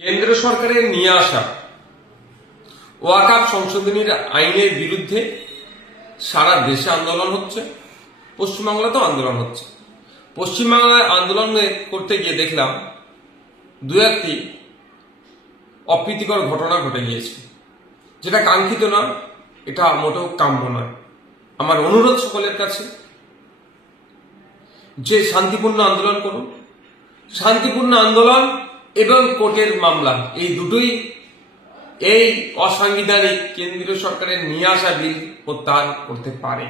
কেন্দ্র সরকারের নিয়ে আসা ওয়াকফ সংশোধনীর আইনের বিরুদ্ধে সারা দেশে আন্দোলন হচ্ছে, পশ্চিমবাংলাতেও আন্দোলন হচ্ছে। পশ্চিমবাংলায় আন্দোলন করতে গিয়ে দেখলাম দু একটি অপ্রীতিকর ঘটনা ঘটে গিয়েছে, যেটা কাঙ্ক্ষিত নয়, এটা মোটেও কাম্য নয়। আমার অনুরোধ সকলের কাছে যে শান্তিপূর্ণ আন্দোলন করুন। শান্তিপূর্ণ আন্দোলন এবং কোর্টের মামলা এই দুটোই এই অসাংবিধানিক কেন্দ্রীয় সরকারের নিয়ে আসা বিল প্রত্যাহার করতে পারে।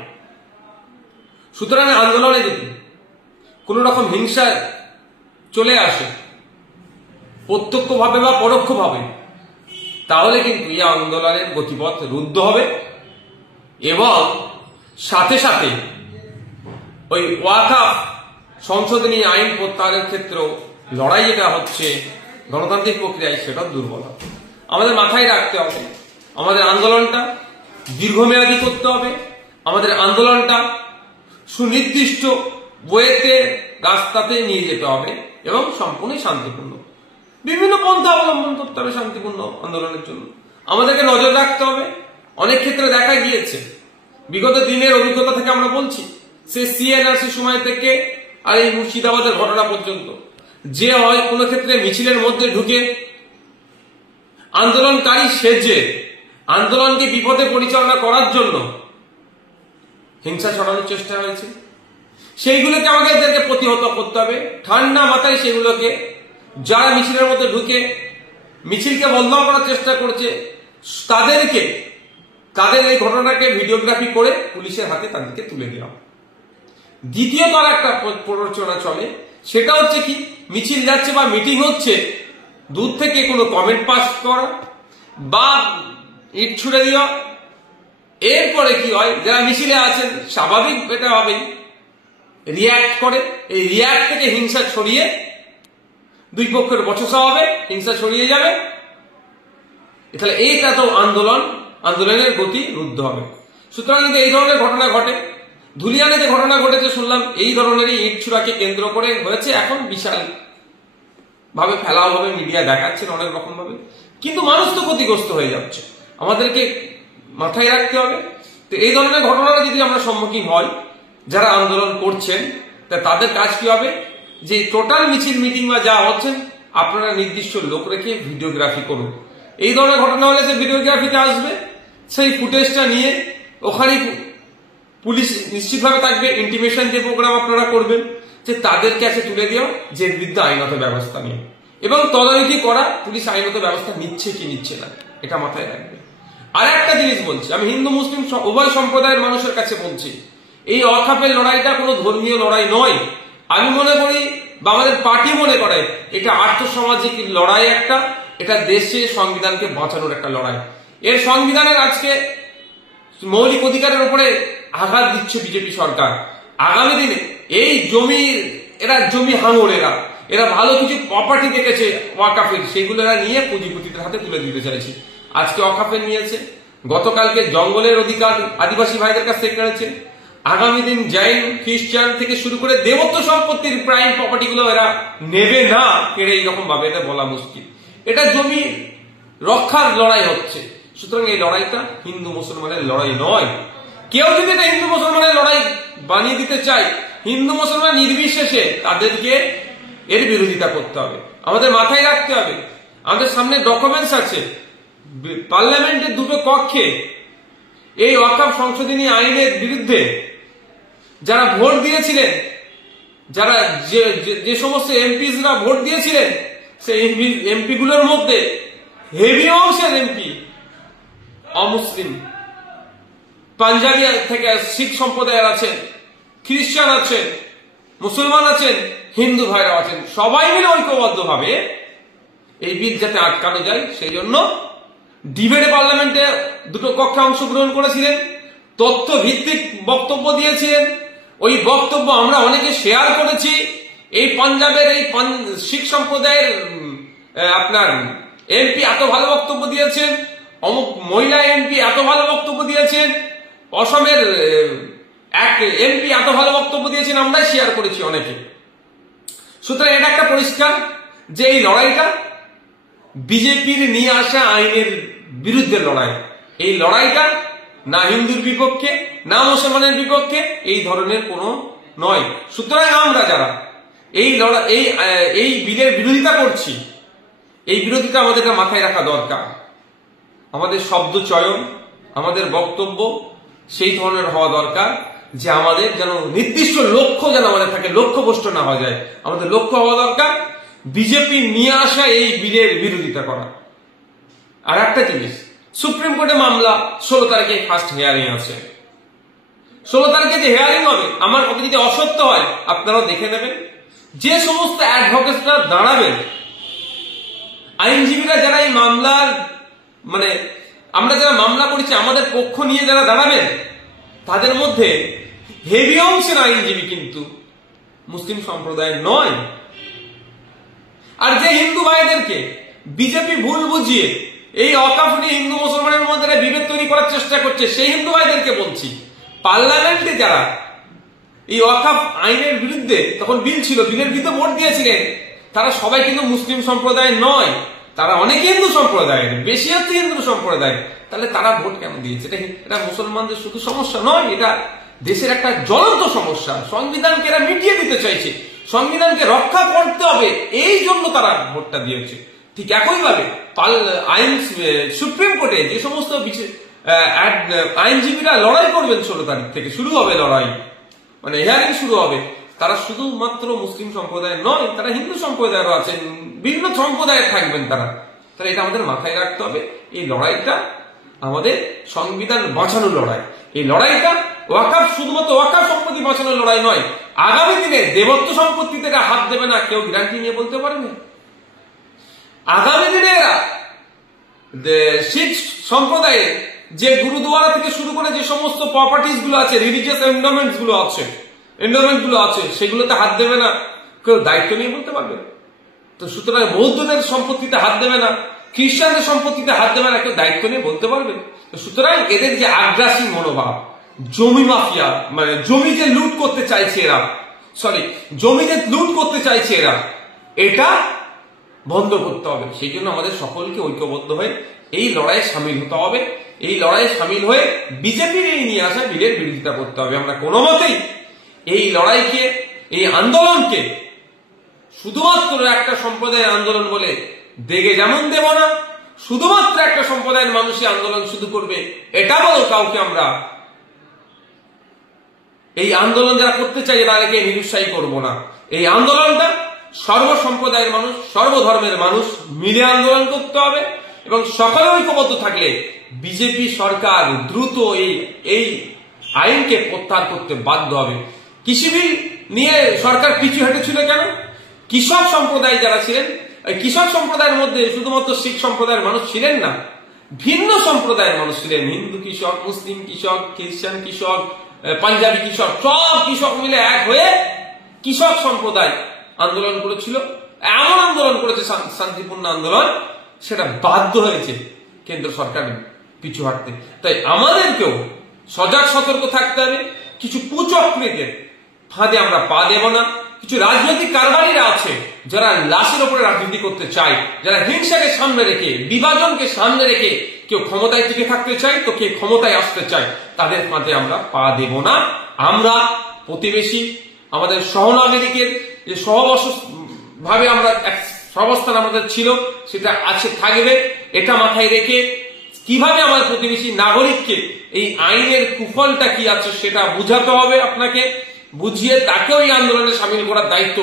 সুতরাং আন্দোলনে যদি কোন রকম হিংসা চলে আসে প্রত্যক্ষভাবে বা পরোক্ষভাবে, তাহলে কিন্তু এই আন্দোলনের গতিপথ রুদ্ধ হবে এবং সাথে সাথে ওই ওয়াকফ সংশোধনী আইন প্রত্যাহারের ক্ষেত্রেও লড়াই যেটা হচ্ছে গণতান্ত্রিক প্রক্রিয়ায়, সেটা দুর্বল হবে। আমাদের মাথায় রাখতে হবে, আমাদের আন্দোলনটা দীর্ঘমেয়াদী করতে হবে, আমাদের আন্দোলনটা সুনির্দিষ্ট ওয়েতে রাস্তাতে নিয়ে যেতে হবে এবং সম্পূর্ণ শান্তিপূর্ণ। বিভিন্ন পন্থা অবলম্বন করতে হবে শান্তিপূর্ণ আন্দোলনের জন্য। আমাদেরকে নজর রাখতে হবে। অনেক ক্ষেত্রে দেখা গিয়েছে, বিগত দিনের অভিজ্ঞতা থেকে আমরা বলছি, সে সিএনআরসি সময় থেকে আর এই মুর্শিদাবাদের ঘটনা পর্যন্ত, যে হয় কোনো ক্ষেত্রে মিছিলের মধ্যে ঢুকে আন্দোলনকারী সেজে আন্দোলনকে বিপদে পরিচালনা করার জন্য হিংসা ছড়ানোর চেষ্টা হয়েছে। সেইগুলোকে আমাদেরকে প্রতিহত করতে হবে ঠান্ডা মাথায়। সেগুলোকে যারা মিছিলের মধ্যে ঢুকে মিছিলকে বন্ধ করার চেষ্টা করছে, তাদের এই ঘটনাকে ভিডিওগ্রাফি করে পুলিশের হাতে তাদেরকে তুলে দেওয়া। দ্বিতীয়ত আর একটা প্ররোচনা চলে, সেটা হচ্ছে কি, মিছিল যাচ্ছে বা মিটিং হচ্ছে, দূর থেকে কোনো কমেন্ট পাস করা বা ইট ছুড়ে দেওয়া। এরপরে কি হয়, যারা মিছিলে আছেন স্বাভাবিক এটা হবেই, রিয়াক্ট করে। এই রিয়াক্ট থেকে হিংসা ছড়িয়ে দুই পক্ষের বচসা হবে, হিংসা ছড়িয়ে যাবে। তাহলে এইটা তো আন্দোলনের গতি রুদ্ধ হবে। সুতরাং যদি এই ধরনের ঘটনা ঘটে, ধুলিয়ানে যে ঘটনা ঘটেছে শুনলাম এই ধরনেরই ইট ছুড়াকে কেন্দ্র করে হয়েছে, এখন বিশাল ভাবে ফেলা হবে, মিডিয়া দেখাচ্ছেন অনেক রকম ভাবে, কিন্তু মানুষ তো ক্ষতিগ্রস্ত হয়ে যাচ্ছে। আমাদেরকে মাথায় রাখতে হবে। তো এই ধরনের ঘটনাটা যদি আমরা সম্মুখীন হই, যারা আন্দোলন করছেন, তাদের কাজ কি হবে, যে টোটাল মিছিল মিটিং বা যা হচ্ছেন আপনারা নির্দিষ্ট লোক রেখে ভিডিওগ্রাফি করুন। এই ধরনের ঘটনা হলে সে ভিডিওগ্রাফিতে আসবে, সেই ফুটেজটা নিয়ে ওখানে পুলিশ নিশ্চিতভাবে থাকবে, ইন্টিমেশন যে প্রোগ্রাম আপনারা করবেন, যে তাদের কাছে তুলে দিও, যে বিরুদ্ধে আইনত ব্যবস্থা নিয়ে, এবং তদারকি করা পুলিশ আইনত ব্যবস্থা নিচ্ছে কি নিচ্ছে না, এটা মাথায় রাখবে। আর একটা জিনিস বলছি, আমি হিন্দু মুসলিম উভয় সম্প্রদায়ের মানুষের কাছে বলছি, এই ওয়াকফের লড়াইটা কোনো ধর্মীয় লড়াই নয়। আমি মনে করি বা আমাদের পার্টি মনে করে এটা আর্থসামাজিক লড়াই একটা, এটা দেশে সংবিধানকে বাঁচানোর একটা লড়াই। এর সংবিধানের আজকে মৌলিক অধিকারের উপরে আঘাত দিচ্ছে বিজেপি সরকার। আগামী দিনে এই জমি হাঙড়, এরা ভালো কিছু প্রপার্টি দেখেছে ওয়াকফের, সেগুলো এরা নিয়ে পুঁজিপতিদের হাতে তুলে দিতে চাইছে। আজকে ওয়াকফের নিয়েছে, গতকালকে জঙ্গলের অধিকার আদিবাসী ভাইদের কাছ থেকে কেড়েছে, আগামী দিন জৈন খ্রিস্টান থেকে শুরু করে দেবত্ব সম্পত্তির প্রাইম প্রপার্টি গুলো এরা নেবে না কেড়ে, এইরকম ভাবে এটা বলা মুশকিল। এটা জমি রক্ষার লড়াই হচ্ছে। সুতরাং এই লড়াইটা হিন্দু মুসলমানের লড়াই নয়। কেউ যদি এটা হিন্দু মুসলমানের লড়াই বানিয়ে দিতে চায়, হিন্দু মুসলমান নির্বিশেষে তাদেরকে এর বিরোধিতা করতে হবে। আমাদের মাথায় রাখতে হবে, আমাদের সামনে ডকুমেন্টস আছে, পার্লামেন্টের দুটো কক্ষে এই ওয়াকফ সংশোধনী আইনের বিরুদ্ধে যারা ভোট দিয়েছিলেন, যারা যে সমস্ত এমপিরা ভোট দিয়েছিলেন, সেই এমপি গুলোর মধ্যে হেভি অংশের এমপি অমুসলিম, পাঞ্জাবি থেকে শিখ সম্প্রদায়ের আছেন, খ্রিস্টান আছেন, মুসলমান আছেন, হিন্দু ভাইরা আছেন। সবাই মিলে ঐক্যবদ্ধভাবে এই বিল যাতে আটকানো যায়, সেই জন্য ডিবেটে পার্লামেন্টে দুটো কক্ষে অংশগ্রহণ করেছিলেন, তথ্য ভিত্তিক বক্তব্য দিয়েছিলেন। ওই বক্তব্য আমরা অনেকে শেয়ার করেছি। এই পাঞ্জাবের এই শিখ সম্প্রদায়ের আপনার এমপি এত ভালো বক্তব্য দিয়েছেন, অমুক মহিলা এমপি এত ভালো বক্তব্য দিয়েছেন, অসমের এক এমপি এত ভালো বক্তব্য দিয়েছেন, আমরাই শেয়ার করেছি অনেকে। সুতরাং এটা একটা পরিষ্কার যে এই লড়াইটা বিজেপির নিয়ে আসা আইনের বিরুদ্ধে লড়াই। এই লড়াইটা না হিন্দুর বিপক্ষে না মুসলমানের বিপক্ষে এই ধরনের কোনো নয়। সুতরাং আমরা যারা এই বিলের বিরোধিতা করছি, এই বিরোধিতা আমাদেরকে মাথায় রাখা দরকার। আমাদের শব্দ চয়ন, আমাদের বক্তব্য সেই ধরনের হওয়া দরকার যে আমাদের যেন নির্দিষ্ট লক্ষ্য যেন আমাদের থাকে, লক্ষ্যভ্রষ্ট না হওয়া যায়। আমাদের লক্ষ্য হওয়া দরকার বিজেপি নিয়ে আসা এই বিলের বিরোধিতা করা। আর একটা জিনিস, সুপ্রিম কোর্টে মামলা 16 তারিখে ফার্স্ট হিয়ারিং আছে। 16 তারিখে যে হিয়ারিং হবে, আমার কথা যদি অসত্য হয় আপনারাও দেখে নেবেন। যে সমস্ত অ্যাডভোকেটরা দাঁড়াবেন, আইনজীবীরা যারা এই মামলার আমরা যারা মামলা করেছি আমাদের পক্ষ নিয়ে যারা দাঁড়াবেন, তাদের মধ্যে হেভি অংশের আইনজীবী কিন্তু মুসলিম সম্প্রদায়ের নয়। আর যে হিন্দু ভাইদেরকে বিজেপি ভুল বুঝিয়ে এই অকাফ নিয়ে হিন্দু মুসলমানের মধ্যে বিভেদ তৈরি করার চেষ্টা করছে, সেই হিন্দু ভাইদেরকে বলছি, পার্লামেন্টে যারা এই ওয়াকফ আইনের বিরুদ্ধে তখন বিল ছিল, বিলের বিরুদ্ধে ভোট দিয়েছিলেন, তারা সবাই কিন্তু মুসলিম সম্প্রদায় নয়, তারা অনেকে হিন্দু সম্প্রদায়ের, বেশি হচ্ছে হিন্দু সম্প্রদায়। তাহলে তারা ভোট কেন দিয়েছে? এটা মুসলমানদের শুধু সমস্যা নয়, এটা দেশের একটা জ্বলন্ত সমস্যা। সংবিধানকে এরা মিটিয়ে দিতে চাইছে, সংবিধানকে রক্ষা করতে হবে, এই জন্য তারা ভোটটা দিয়েছে। ঠিক একইভাবে সুপ্রিম কোর্টে যে সমস্ত আইনজীবীরা লড়াই করবেন, 16 তারিখ থেকে শুরু হবে লড়াই, হিয়ারিং শুরু হবে, তারা শুধুমাত্র মুসলিম সম্প্রদায়ের নয়, তারা হিন্দু সম্প্রদায়েরও আছেন, বিভিন্ন সম্প্রদায়ের থাকবেন তারা। তাহলে এটা আমাদের মাথায় রাখতে হবে। এই লড়াইটা আমাদের সংবিধান বাঁচানোর লড়াই। এই লড়াইটা ওয়াকফ শুধুমাত্র ওয়াকফ সম্পত্তি বাঁচানোর লড়াই নয়। আগামী দিনে দেবত্ব সম্পত্তি থেকে হাত দেবে না কেউ গ্যারান্টি নিয়ে বলতে পারে না। আগামী দিনে শিখ সম্প্রদায়ের যে গুরুদুয়ারা থেকে শুরু করে যে সমস্ত প্রপার্টিজ গুলো আছে, রিলিজিয়াস এন্ডোমেন্টস গুলো আছে, সেগুলোতে হাত দেবে না কেউ দায়িত্ব নিয়ে বলতে পারবে। তো সুতরাং বৌদ্ধদের সম্পত্তিতে হাত দেবে না, খ্রিস্টানদের সম্পত্তিতে হাত দেবে না কেউ দায়িত্ব নিয়ে বলতে পারবে। সুতরাং এদের যে আগ্রাসী মনোভাব, জমি মাফিয়া, জমি যে লুট করতে চাইছে এরা, এটা বন্ধ করতে হবে। সেই জন্য আমাদের সকলকে ঐক্যবদ্ধ হয়ে এই লড়াইয়ে সামিল হতে হবে। এই লড়াইয়ে সামিল হয়ে বিজেপির এই নিয়ে আসা বিলের বিরোধিতা করতে হবে। আমরা কোনো মতেই এই লড়াইকে, এই আন্দোলনকে শুধুমাত্র একটা সম্প্রদায়ের আন্দোলন বলে দেখে যেমন দেব না, শুধুমাত্র একটা সম্প্রদায়ের মানুষই আন্দোলন শুধু করবে এটা বলো কাউকে আমরা এই আন্দোলন যারা করতে চাই তাদেরকে নিরুৎসাহী করব না। এই আন্দোলনটা সর্বসম্প্রদায়ের মানুষ, সর্বধর্মের মানুষ মিলে আন্দোলন করতে হবে এবং সকলে ঐক্যবদ্ধ থাকলে বিজেপি সরকার দ্রুত এই আইনকে প্রত্যাহার করতে বাধ্য হবে। কৃষি বিল নিয়ে সরকার পিছু হেঁটেছিল কেন? কৃষক সম্প্রদায় যারা ছিলেন, কৃষক সম্প্রদায়ের মধ্যে শুধুমাত্র শিখ সম্প্রদায়ের মানুষ ছিলেন না, ভিন্ন সম্প্রদায়ের মানুষ ছিলেন। হিন্দু কৃষক, মুসলিম কৃষক, খ্রিস্টান কৃষক, পাঞ্জাবি কৃষক, সব কৃষক মিলে এক হয়ে কৃষক সম্প্রদায় আন্দোলন করেছিল। এমন আন্দোলন করেছে, শান্তিপূর্ণ আন্দোলন, সেটা বাধ্য হয়েছে কেন্দ্র সরকার পিছু হাঁটতে। তাই আমাদেরকেও সজাগ সতর্ক থাকতে হবে। কিছু কুচক্রীদের ফাঁদে আমরা পা দেব না। কিছু রাজনৈতিক কারবারিরা আছে যারা লাশের উপরে রাজনীতি করতে চায়, যারা হিংসাকে সামনে রেখে, বিভাজনকে সামনে রেখে কেউ ক্ষমতায় টিকে থাকতে চায় তো কেউ ক্ষমতায় আসতে চায়, তাদের ফাঁদে আমরা পা দেব না। আমরা প্রতিবেশী, আমাদের সহনাগরিকের যে ভাবে আমরা সহাবস্থান আমাদের ছিল সেটা আছে, থাকবে। এটা মাথায় রেখে কিভাবে আমার প্রতিবেশী নাগরিককে এই আইনের কুফলটা কি আছে সেটা বুঝাতে হবে, আপনাকে বুঝিয়ে তাকেও এই আন্দোলনে সামিল করার দায়িত্ব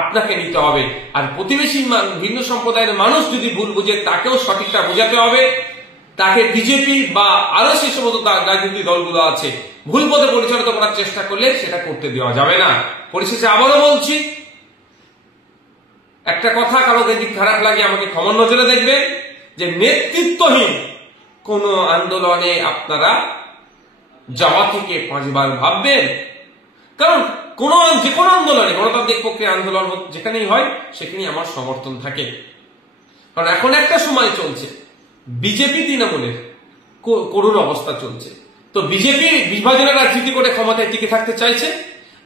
আপনাকে নিতে হবে। আর প্রতিবেশী ভিন্ন সম্প্রদায়ের মানুষ যদি ভুল বুঝে তাকেও সঠিকটা বোঝাতে হবে। তাকে বিজেপি বা আরো সেই সমস্ত রাজনৈতিক দলগুলো আছে ভুল পথে পরিচালিত করার চেষ্টা করলে সেটা করতে দেওয়া যাবে না। পরিশেষে আবারও বলছি, একটা কথা কারো যদি খারাপ লাগে আমাকে ক্ষমা নজরে দেখবেন, যে নেতৃত্বহীন কোন আন্দোলনে আপনারা যাওয়া থেকে 5 বার ভাববেন। কারণ যে কোনো আন্দোলনে, গণতান্ত্রিক প্রক্রিয়া আন্দোলন যেখানেই হয় সেখানেই আমার সমর্থন থাকে। কারণ এখন একটা সময় চলছে, বিজেপি তৃণমূলের করুণ অবস্থা চলছে। তো বিজেপি বিভাজনের রাজনীতি করে ক্ষমতায় টিকে থাকতে চাইছে,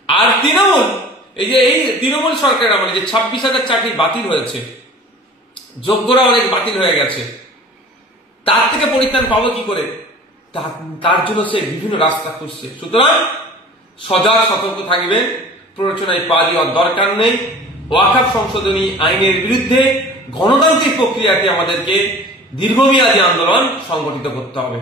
আর তৃণমূল এই তৃণমূল সরকারের আমলে যে 26,000 চাকরি বাতিল হয়েছে, যোগ্যরা অনেক বাতিল হয়ে গেছে, তার থেকে পরিত্রাণ পাবো কি করে? তার জন্য সে বিভিন্ন রাস্তা খুঁজছে। সুতরাং সজাগ সতর্ক থাকবেন, প্ররোচনায় পা দেওয়ার দরকার নেই। ওয়াকফ সংশোধনী আইনের বিরুদ্ধে গণতান্ত্রিক প্রক্রিয়াকে আমাদেরকে দীর্ঘমেয়াদী আন্দোলন সংগঠিত করতে হবে।